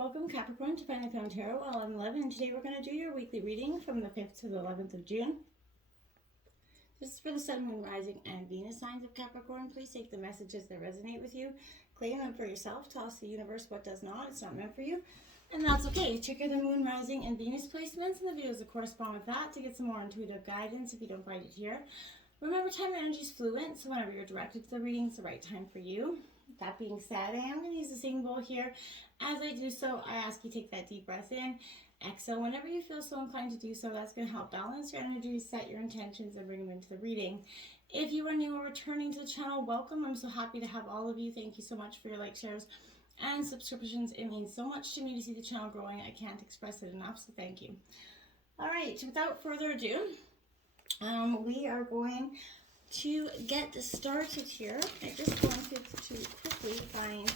Welcome Capricorn to Finally Found Tarot 11/11, and today we're going to do your weekly reading from the 5th to the 11th of June. This is for the Sun, Moon, Rising, and Venus signs of Capricorn. Please take the messages that resonate with you, claim them for yourself, toss the universe what does not. It's not meant for you, and that's okay. Check out the Moon, Rising, and Venus placements and the videos that correspond with that to get some more intuitive guidance if you don't find it here. Remember, time and energy is fluent, so whenever you're directed to the reading, it's the right time for you. That being said, I am going to use the singing bowl here. As I do so, I ask you take that deep breath in, exhale whenever you feel so inclined to do so. That's going to help balance your energy, set your intentions, and bring them into the reading. If you are new or returning to the channel, welcome. I'm so happy to have all of you. Thank you so much for your likes, shares, and subscriptions. It means so much to me to see the channel growing. I can't express it enough, so thank you. All right, without further ado, we are going to get started here. I just wanted to quickly find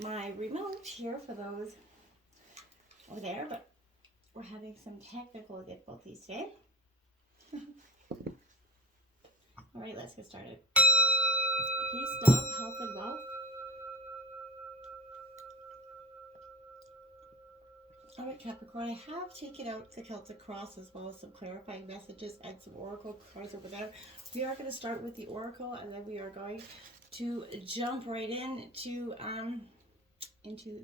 my remote here for those over there, but we're having some technical difficulties today. All right, let's get started. Peace, love, health, and wealth. All right, Capricorn, I have taken out the Celtic cross as well as some clarifying messages and some oracle cards over there. We are going to start with the oracle, and then we are going to jump right into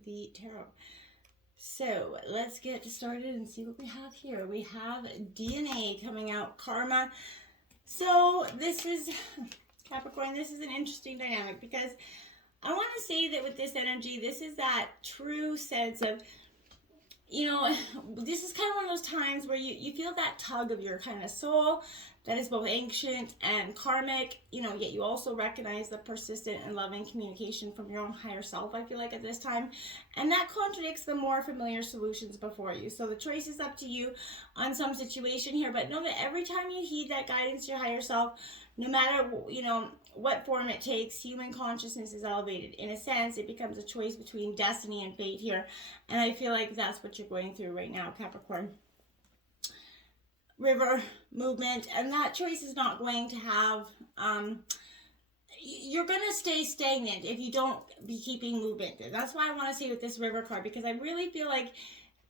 the tarot. So let's get started and see what we have here. We have DNA coming out, karma. So this is, Capricorn, this is an interesting dynamic because I want to say that with this energy, this is that true sense of, you know, this is kind of one of those times where you feel that tug of your kind of soul that is both ancient and karmic, you know, yet you also recognize the persistent and loving communication from your own higher self, I feel like, at this time. And that contradicts the more familiar solutions before you. So the choice is up to you on some situation here, but know that every time you heed that guidance to your higher self, no matter, you know, what form it takes, human consciousness is elevated. In a sense, it becomes a choice between destiny and fate here. And I feel like that's what you're going through right now, Capricorn. River movement, and that choice is not going to have, you're going to stay stagnant if you don't be keeping movement. That's why I want to say with this river card, because I really feel like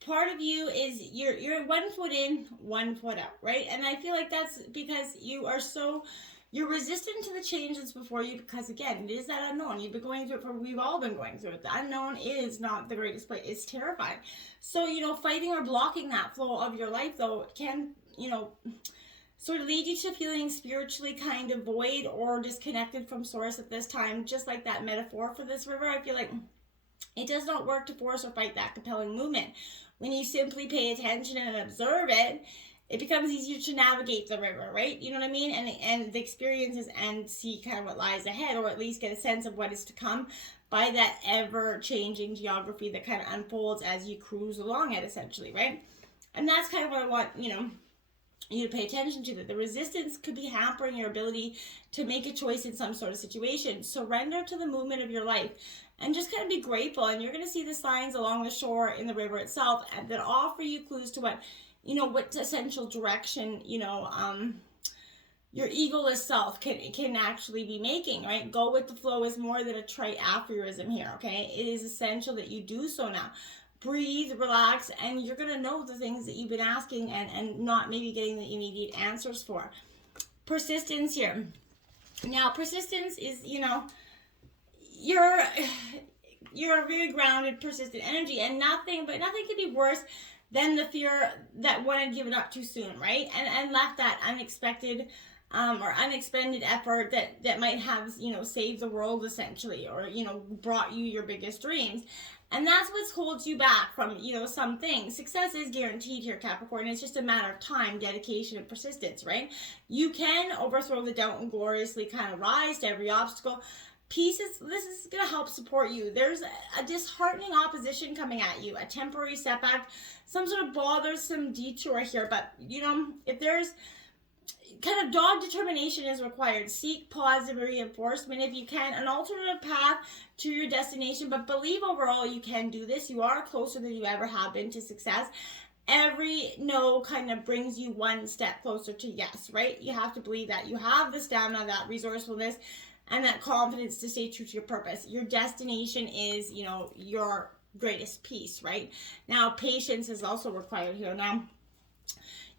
part of you is you're 1 foot in, 1 foot out, right? And I feel like that's because you're resistant to the changes before you, because again, it is that unknown. You've been going through it we've all been going through it. The unknown is not the greatest place. It's terrifying. So, you know, fighting or blocking that flow of your life, though, can, you know, sort of lead you to feeling spiritually kind of void or disconnected from source at this time. Just like that metaphor for this river, I feel like it does not work to force or fight that compelling movement. When you simply pay attention and observe it, it becomes easier to navigate the river, right? You know what I mean? And the experiences and see kind of what lies ahead, or at least get a sense of what is to come by that ever-changing geography that kind of unfolds as you cruise along it, essentially, right? And that's kind of what I want, you know, you to pay attention to, that the resistance could be hampering your ability to make a choice in some sort of situation. Surrender to the movement of your life and just kind of be grateful. And you're going to see the signs along the shore in the river itself and that offer you clues to what, you know, what essential direction, you know, your egoless self can actually be making, right? Go with the flow is more than a trite aphorism here, okay? It is essential that you do so now. Breathe, relax, and you're going to know the things that you've been asking and not maybe getting the immediate answers for. Persistence here. Now, persistence is, you know, you're a very grounded, persistent energy, and nothing could be worse than the fear that one had given up too soon, right? And left that unexpected or unexpended effort that might have, you know, saved the world essentially, or, you know, brought you your biggest dreams. And that's what holds you back from, you know, some things. Success is guaranteed here, Capricorn. It's just a matter of time, dedication, and persistence, right? You can overthrow the doubt and gloriously kind of rise to every obstacle. This is going to help support you. There's a disheartening opposition coming at you, a temporary setback, some sort of bothersome detour here. But, you know, if there's kind of dogged determination is required. Seek positive reinforcement if you can, an alternative path to your destination, but believe overall you can do this. You are closer than you ever have been to success. Every no kind of brings you one step closer to yes, right? You have to believe that. You have the stamina, that resourcefulness, and that confidence to stay true to your purpose. Your destination is, you know, your greatest peace, right? Now, patience is also required here. Now,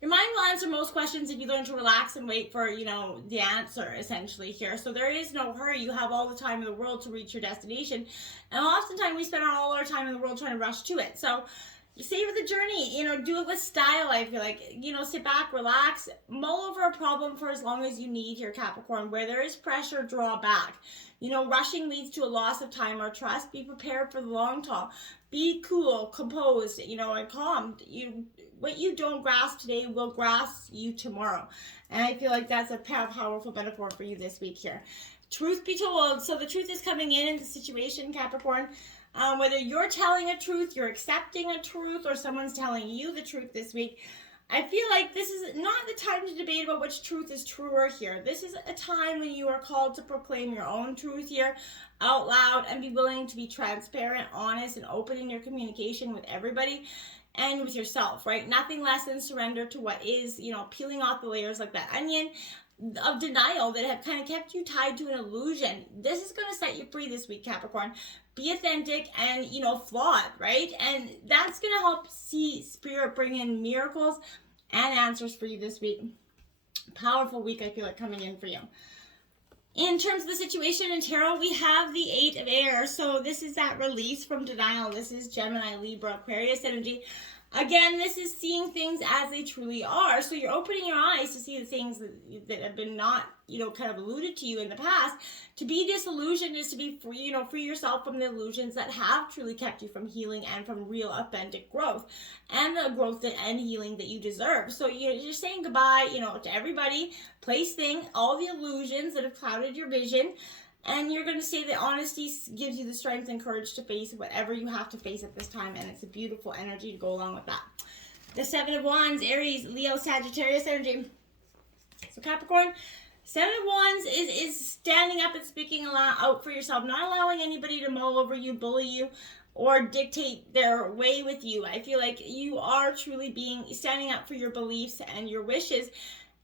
your mind will answer most questions if you learn to relax and wait for, the answer, essentially, here. So there is no hurry. You have all the time in the world to reach your destination. And oftentimes we spend all our time in the world trying to rush to it. So savor the journey, do it with style. I feel like, sit back, relax, mull over a problem for as long as you need here, Capricorn. Where there is pressure, draw back. Rushing leads to a loss of time or trust. Be prepared for the long haul. Be cool, composed, and calm. What you don't grasp today will grasp you tomorrow. And I feel like that's a powerful metaphor for you this week here. Truth be told, so the truth is coming in the situation, Capricorn. Whether you're telling a truth, you're accepting a truth, or someone's telling you the truth this week, I feel like this is not the time to debate about which truth is truer here. This is a time when you are called to proclaim your own truth here out loud and be willing to be transparent, honest, and open in your communication with everybody and with yourself, right? Nothing less than surrender to what is, peeling off the layers like that onion of denial that have kind of kept you tied to an illusion. This is going to set you free this week, Capricorn. Be authentic and, flawed, right? And that's going to help see Spirit bring in miracles and answers for you this week. Powerful week, I feel like, coming in for you. In terms of the situation in tarot, we have the 8 of Air. So this is that release from denial. This is Gemini, Libra, Aquarius energy. Again, this is seeing things as they truly are. So you're opening your eyes to see the things that have been not, kind of alluded to you in the past. To be disillusioned is to be free, free yourself from the illusions that have truly kept you from healing and from real authentic growth and the growth and healing that you deserve. So you're saying goodbye, to everybody, all the illusions that have clouded your vision. And you're going to say that honesty gives you the strength and courage to face whatever you have to face at this time. And it's a beautiful energy to go along with that. The 7 of Wands, Aries, Leo, Sagittarius energy. So Capricorn, 7 of Wands is standing up and speaking out for yourself. Not allowing anybody to mull over you, bully you, or dictate their way with you. I feel like you are truly standing up for your beliefs and your wishes.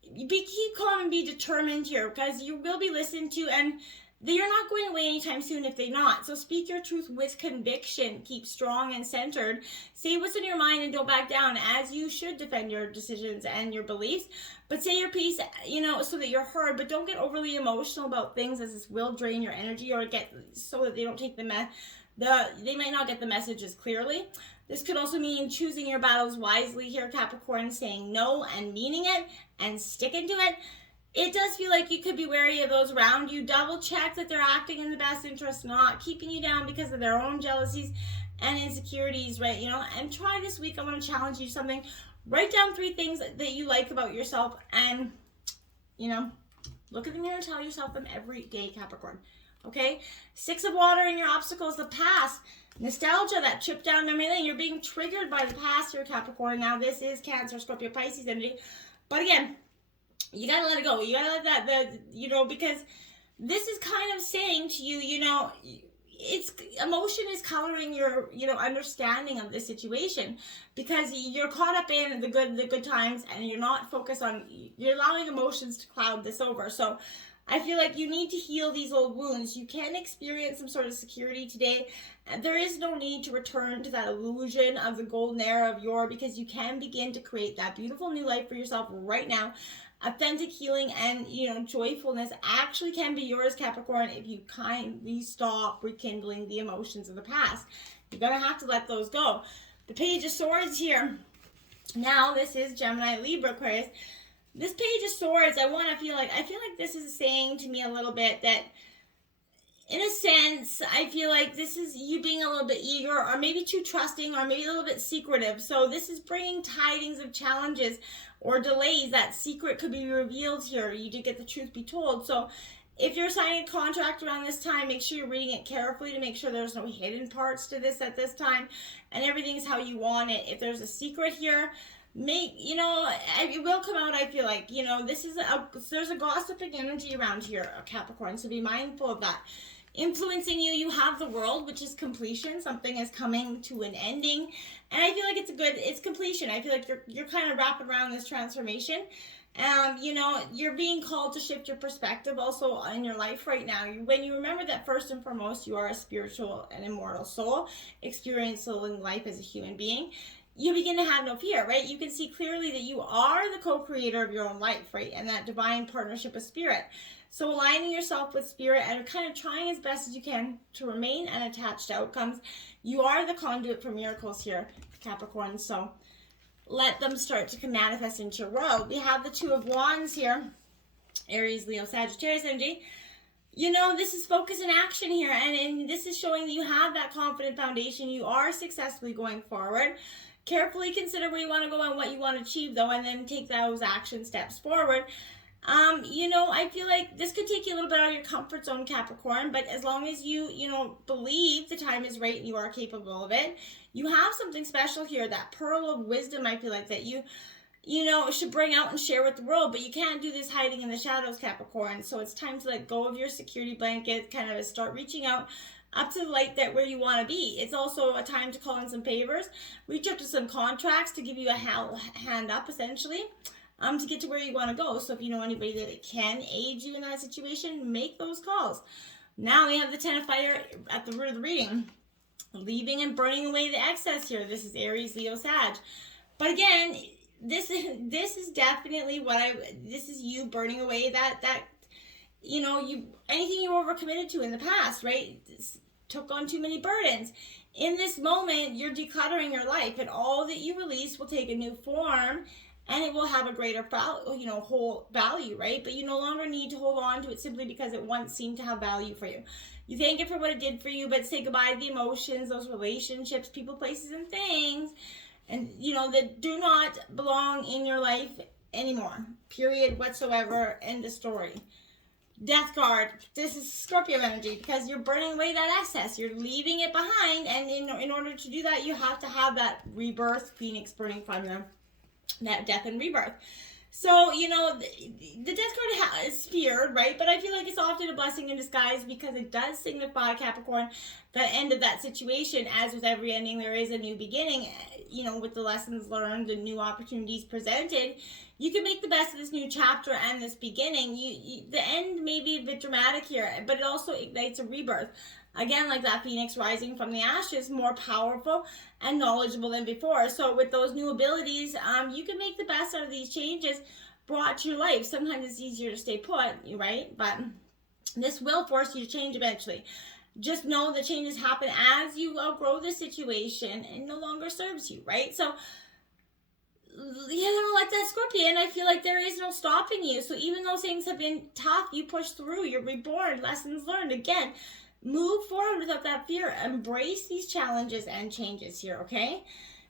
Keep calm and be determined here, because you will be listened to, and you're not going away anytime soon if they're not. So speak your truth with conviction. Keep strong and centered. Say what's in your mind and don't back down, as you should defend your decisions and your beliefs. But say your piece, so that you're heard. But don't get overly emotional about things, as this will drain your energy, or get so that they don't take they might not get the messages clearly. This could also mean choosing your battles wisely here, Capricorn, saying no and meaning it and sticking to it. It does feel like you could be wary of those around you. Double check that they're acting in the best interest, not keeping you down because of their own jealousies and insecurities, right? And try this week. I want to challenge you to something. Write down 3 things that you like about yourself, and, look in the mirror and tell yourself them every day, Capricorn. Okay? 6 of Water in your obstacles, the past. Nostalgia, that trip down memory lane. You're being triggered by the past here, Capricorn. Now, this is Cancer, Scorpio, Pisces energy. But again, you gotta let it go. You gotta let that, because this is kind of saying to you, it's emotion is coloring your, understanding of the situation, because you're caught up in the good times, and you're not focused on, you're allowing emotions to cloud this over. So I feel like you need to heal these old wounds. You can experience some sort of security today. And there is no need to return to that illusion of the golden era of yore, because you can begin to create that beautiful new life for yourself right now. Authentic healing and, joyfulness actually can be yours, Capricorn, if you kindly stop rekindling the emotions of the past. You're going to have to let those go. The Page of Swords here. Now, this is Gemini, Libra, Aquarius. This Page of Swords, I feel like this is saying to me a little bit that, in a sense, I feel like this is you being a little bit eager, or maybe too trusting, or maybe a little bit secretive. So this is bringing tidings of challenges or delays. That secret could be revealed here. You do get the truth be told. So if you're signing a contract around this time, make sure you're reading it carefully to make sure there's no hidden parts to this at this time, and everything is how you want it. If there's a secret here, it will come out. I feel like, there's a gossiping energy around here, Capricorn, so be mindful of that. Influencing you, you have the World, which is completion. Something is coming to an ending, and I feel like it's completion. I feel like you're kind of wrapping around this transformation, You know, you're being called to shift your perspective also in your life right now. When you remember that first and foremost, you are a spiritual and immortal soul, experiencing life as a human being, you begin to have no fear, right? You can see clearly that you are the co-creator of your own life, right? And that divine partnership with spirit. So aligning yourself with spirit and kind of trying as best as you can to remain unattached to outcomes. You are the conduit for miracles here, Capricorn. So let them start to manifest into your world. We have the Two of Wands here, Aries, Leo, Sagittarius energy. You know, this is focus and action here, and this is showing that you have that confident foundation. You are successfully going forward. Carefully consider where you want to go and what you want to achieve, though, and then take those action steps forward. You know, I feel like this could take you a little bit out of your comfort zone, Capricorn, but as long as you believe the time is right and you are capable of it, you have something special here, that pearl of wisdom, I feel like, that you should bring out and share with the world, but you can't do this hiding in the shadows, Capricorn. So it's time to let go of your security blanket, kind of start reaching out up to the light that where you want to be. It's also a time to call in some favors, reach out to some contracts to give you a hand up, essentially, to get to where you want to go. So if you know anybody that can aid you in that situation, make those calls. Now we have the Ten of Fire at the root of the reading. Leaving and burning away the excess here. This is Aries, Leo, Sag. But again, this is definitely this is you burning away that anything you overcommitted to in the past, right? Took on too many burdens. In this moment, you're decluttering your life, and all that you release will take a new form, and it will have a greater whole value, right? But you no longer need to hold on to it simply because it once seemed to have value for you. You thank it for what it did for you, but say goodbye to the emotions, those relationships, people, places, and things, and that do not belong in your life anymore. Period whatsoever. End of story. Death card. This is Scorpio energy, because you're burning away that excess. You're leaving it behind, and in order to do that, you have to have that rebirth, phoenix burning from them. That death and rebirth. So, the death card is feared, right? But I feel like it's often a blessing in disguise, because it does signify, Capricorn, the end of that situation. As with every ending, there is a new beginning, with the lessons learned, the new opportunities presented. You can make the best of this new chapter and this beginning. The end may be a bit dramatic here, but it also ignites a rebirth. Again, like that phoenix rising from the ashes, more powerful and knowledgeable than before. So with those new abilities, you can make the best out of these changes brought to your life. Sometimes it's easier to stay put, right? But this will force you to change eventually. Just know the changes happen as you outgrow the situation and no longer serves you, right? So, like that Scorpion, I feel like there is no stopping you. So even though things have been tough, you push through, you're reborn, lessons learned. Again, move forward without that fear. Embrace these challenges and changes here, okay?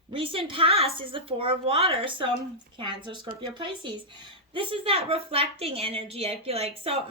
Recent past is the Four of Water. So Cancer, Scorpio, Pisces. This is that reflecting energy, I feel like. So,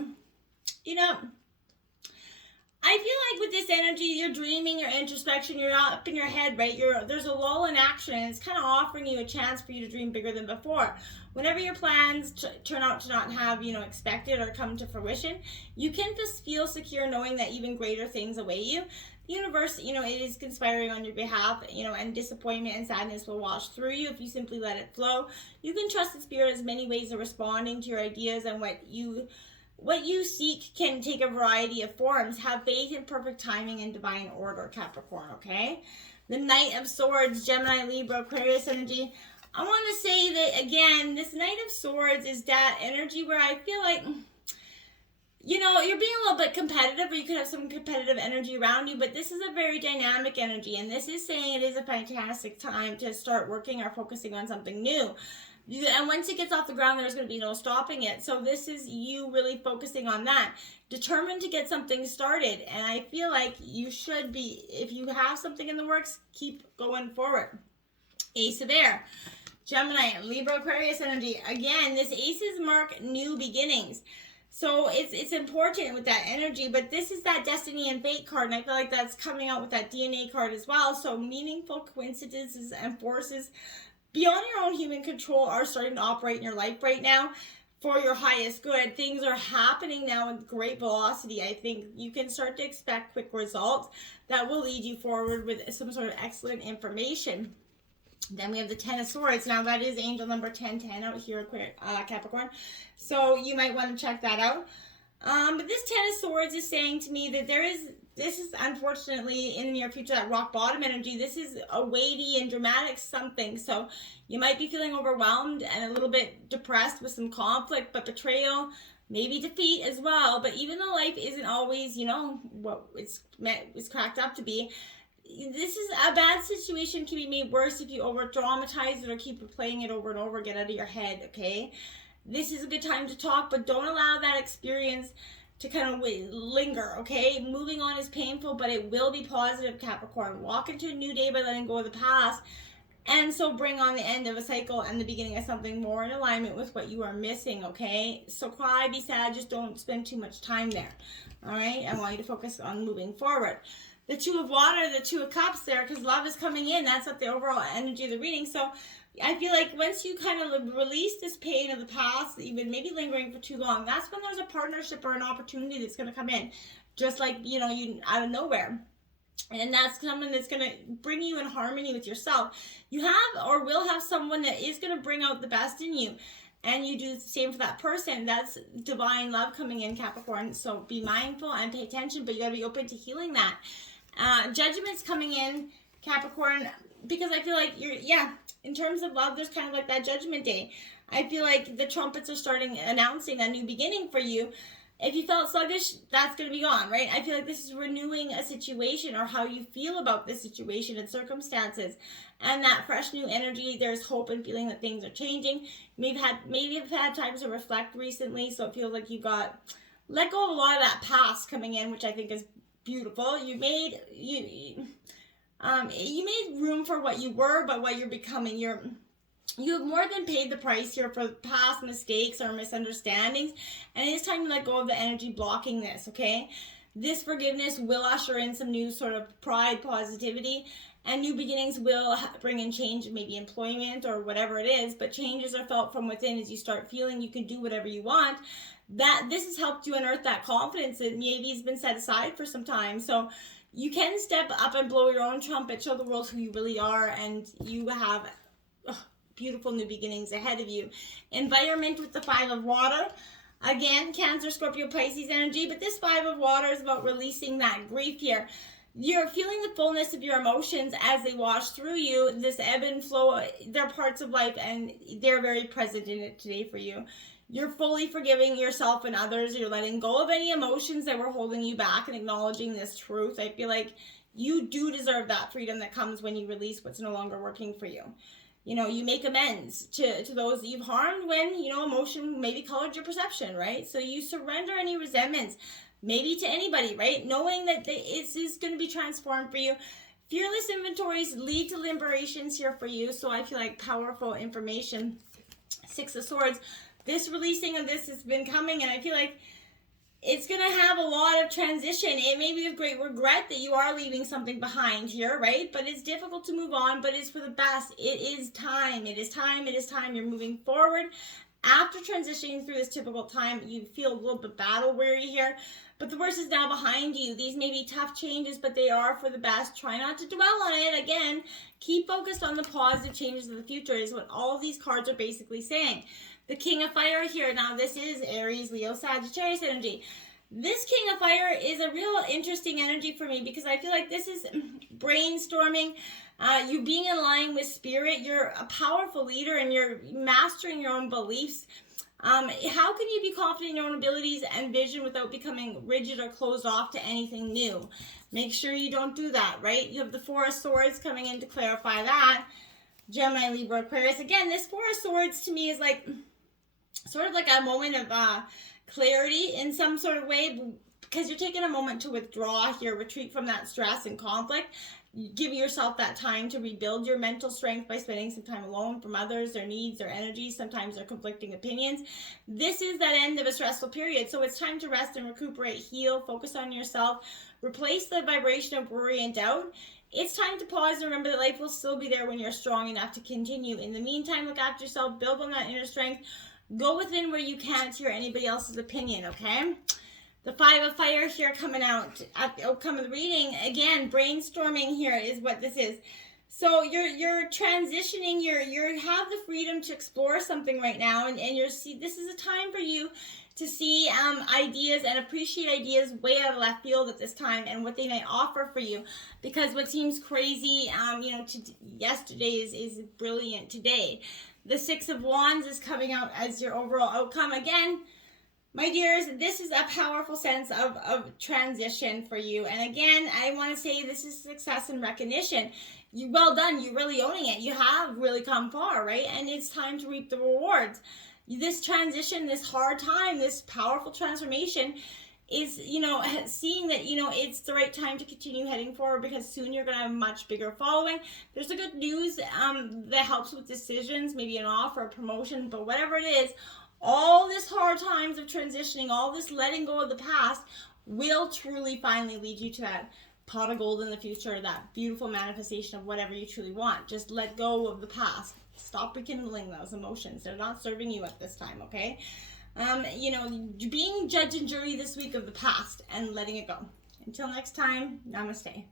I feel like with this energy, you're dreaming, your introspection, you're up in your head, right? There's a lull in action, and it's kind of offering you a chance for you to dream bigger than before. Whenever your plans turn out to not have, expected or come to fruition, you can just feel secure knowing that even greater things await you. The universe, it is conspiring on your behalf, and disappointment and sadness will wash through you if you simply let it flow. You can trust the spirit as many ways of responding to your ideas, and what you seek can take a variety of forms. Have faith in perfect timing and divine order, Capricorn, okay? The Knight of Swords, Gemini, Libra, Aquarius energy. I want to say that, again, this Knight of Swords is that energy where I feel like, you're being a little bit competitive, or you could have some competitive energy around you, but this is a very dynamic energy, and this is saying it is a fantastic time to start working or focusing on something new. And once it gets off the ground, there's going to be no stopping it. So this is you really focusing on that. Determined to get something started. And I feel like you should be, if you have something in the works, keep going forward. Ace of Air. Gemini, Libra, Aquarius energy. Again, this aces mark new beginnings. So it's important with that energy, but this is that destiny and fate card, and I feel like that's coming out with that DNA card as well. So meaningful coincidences and forces beyond your own human control are starting to operate in your life right now for your highest good. Things are happening now with great velocity. I think you can start to expect quick results that will lead you forward with some sort of excellent information. Then we have the Ten of Swords. Now that is angel number 1010 out here, Capricorn. So you might want to check that out. But this Ten of Swords is saying to me that this is unfortunately in the near future that rock bottom energy. This is a weighty and dramatic something. So you might be feeling overwhelmed and a little bit depressed with some conflict, but betrayal, maybe defeat as well. But even though life isn't always, what it's cracked up to be, this is a bad situation can be made worse if you over dramatize it or keep replaying it over and over. Get out of your head, okay? This is a good time to talk, but don't allow that experience to kind of linger, okay? Moving on is painful, but it will be positive, Capricorn. Walk into a new day by letting go of the past, and so bring on the end of a cycle and the beginning of something more in alignment with what you are missing, okay? So cry, be sad, just don't spend too much time there, all right? I want you to focus on moving forward. The Two of Water, the Two of Cups there, because love is coming in. That's not the overall energy of the reading. So I feel like once you kind of release this pain of the past that you've been maybe lingering for too long, that's when there's a partnership or an opportunity that's going to come in. Just like, you out of nowhere. And that's someone that's going to bring you in harmony with yourself. You have or will have someone that is going to bring out the best in you. And you do the same for that person. That's divine love coming in, Capricorn. So be mindful and pay attention, but you got to be open to healing that. Judgment's coming in, Capricorn, because I feel like in terms of love, there's kind of like that judgment day. I feel like the trumpets are announcing a new beginning for you. If you felt sluggish, that's going to be gone, right? I feel like this is renewing a situation or how you feel about this situation and circumstances. And that fresh new energy, there's hope and feeling that things are changing. Maybe you've had time to reflect recently, so it feels like you got let go of a lot of that past coming in, which I think is beautiful. You made room for what you were, but what you're becoming. You have more than paid the price here for past mistakes or misunderstandings, and it is time to let go of the energy blocking this, okay? This forgiveness will usher in some new sort of pride, positivity, and new beginnings will bring in change, maybe employment or whatever it is, but changes are felt from within as you start feeling you can do whatever you want. That this has helped you unearth that confidence that maybe has been set aside for some time. So you can step up and blow your own trumpet, show the world who you really are, and you have beautiful new beginnings ahead of you. Environment with the Five of Water. Again, Cancer, Scorpio, Pisces energy, but this Five of Water is about releasing that grief here. You're feeling the fullness of your emotions as they wash through you. This ebb and flow, they're parts of life, and they're very present in it today for you. You're fully forgiving yourself and others. You're letting go of any emotions that were holding you back and acknowledging this truth. I feel like you do deserve that freedom that comes when you release what's no longer working for you. You make amends to those that you've harmed when, emotion maybe colored your perception, right? So you surrender any resentments, maybe to anybody, right? Knowing that it is going to be transformed for you. Fearless inventories lead to liberations here for you. So I feel like powerful information. Six of Swords. This releasing of this has been coming, and I feel like it's going to have a lot of transition. It may be with great regret that you are leaving something behind here, right? But it's difficult to move on, but it's for the best. It is time. It is time. It is time. You're moving forward. After transitioning through this difficult time, you feel a little bit battle weary here, but the worst is now behind you. These may be tough changes, but they are for the best. Try not to dwell on it. Again, keep focused on the positive changes of the future is what all of these cards are basically saying. The King of Fire here. Now, this is Aries, Leo, Sagittarius energy. This King of Fire is a real interesting energy for me because I feel like this is brainstorming, you being in line with spirit. You're a powerful leader and you're mastering your own beliefs. How can you be confident in your own abilities and vision without becoming rigid or closed off to anything new? Make sure you don't do that, right? You have the Four of Swords coming in to clarify that. Gemini, Libra, Aquarius. Again, this Four of Swords to me is like sort of like a moment of clarity in some sort of way, because you're taking a moment to withdraw here, retreat from that stress and conflict. Give yourself that time to rebuild your mental strength by spending some time alone from others, their needs, their energies, sometimes their conflicting opinions. This is that end of a stressful period, so it's time to rest and recuperate, heal, focus on yourself, replace the vibration of worry and doubt. It's time to pause and remember that life will still be there when you're strong enough to continue. In the meantime, look after yourself, build on that inner strength. Go within where you can't hear anybody else's opinion, okay? The Five of Fire here coming out at the outcome of the reading. Again, brainstorming here is what this is. So you're transitioning, you have the freedom to explore something right now, and this is a time for you to see ideas and appreciate ideas way out of left field at this time and what they may offer for you, because what seems crazy yesterday is brilliant today. The Six of Wands is coming out as your overall outcome. Again, my dears, this is a powerful sense of transition for you. And again, I want to say this is success and recognition. Well done. You're really owning it. You have really come far, right? And it's time to reap the rewards. This transition, this hard time, this powerful transformation is, seeing that, it's the right time to continue heading forward, because soon you're going to have a much bigger following. There's a good news that helps with decisions, maybe an offer, a promotion, but whatever it is, all this hard times of transitioning, all this letting go of the past will truly finally lead you to that pot of gold in the future, that beautiful manifestation of whatever you truly want. Just let go of the past. Stop rekindling those emotions. They're not serving you at this time, okay? Being judge and jury this week of the past and letting it go. Until next time, namaste.